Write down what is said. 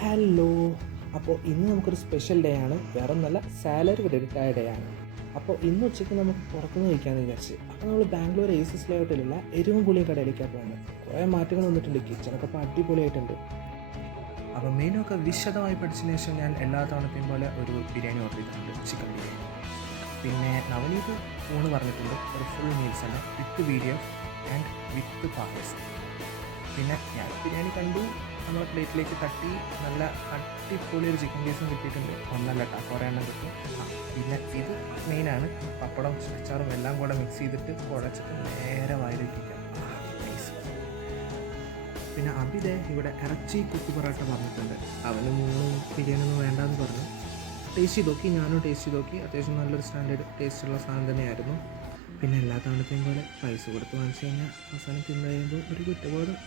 Hello. അപ്പോൾ ഇന്ന് നമുക്കൊരു സ്പെഷ്യൽ ഡേ ആണ്, വേറെ ഒന്നല്ല, സാലറി ക്രെഡിറ്റ് ആയ ഡേ ആണ്. അപ്പോൾ ഇന്ന് ഉച്ചയ്ക്ക് നമുക്ക് പുറത്തുനിന്ന് കഴിക്കാമെന്ന് വിചാരിച്ച്. അപ്പോൾ നമ്മൾ ബാംഗ്ലൂർ ഏസസ് ലേഔട്ടിലുള്ള എരിവും പുളിയും കടയിലേക്കാണ് പോകുന്നത്. കുറേ മാറ്റങ്ങൾ വന്നിട്ടുണ്ട്, കിച്ചണൊക്കെ ഇപ്പോൾ അടിപൊളിയായിട്ടുണ്ട്. അപ്പോൾ മെനുവൊക്കെ വിശദമായി പഠിച്ചതിന് ശേഷം ഞാൻ എല്ലാ തവണത്തെയും പോലെ ഒരു ബിരിയാണി ഓർഡർ ചെയ്തിട്ടുണ്ട്, ചിക്കൻ ബിരിയാണി. പിന്നെ നവനീത് ഊണ് പറഞ്ഞിട്ടുണ്ട്, ഒരു ഫുൾ മീൽസ് ആണ്, വിത്ത് വീഡിയോ ആൻഡ് വിത്ത് പായസം. പിന്നെ ഞാൻ ബിരിയാണി കണ്ടു, നമ്മളെ പ്ലേറ്റിലേക്ക് തട്ടി നല്ല അടിപൊളി ഒരു ചിക്കൻ പീസും കിട്ടിയിട്ടുണ്ട്. ഒന്നല്ല കേട്ടോ, കുറേ എണ്ണം കിട്ടും. പിന്നെ ഇത് മെയിനാണ്, പപ്പടം അച്ചാറും എല്ലാം കൂടെ മിക്സ് ചെയ്തിട്ട് കുഴച്ചിട്ട് നേരെ വായിലിരിക്കുക. നൈസ്. പിന്നെ അഭിതേ ഇവിടെ ഇറച്ചി കുത്തു പൊറോട്ട പറഞ്ഞിട്ടുണ്ട്. അവന് 3 ബിരിയാണി ഒന്നും വേണ്ടാന്ന് പറഞ്ഞു. ടേസ്റ്റ് ചെയ്ത് നോക്കി, ഞാനും ടേസ്റ്റ് ചെയ്ത് നോക്കി. അത്യാവശ്യം നല്ലൊരു സ്റ്റാൻഡേർഡ് ടേസ്റ്റുള്ള സാധനം തന്നെയായിരുന്നു. പിന്നെ എല്ലാ തവണത്തെയും പോലെ പൈസ കൊടുത്ത് വാങ്ങിച്ചു കഴിഞ്ഞാൽ അവസാനം തിന്നു കഴിയുമ്പോൾ ഒരു കുറ്റബോധം.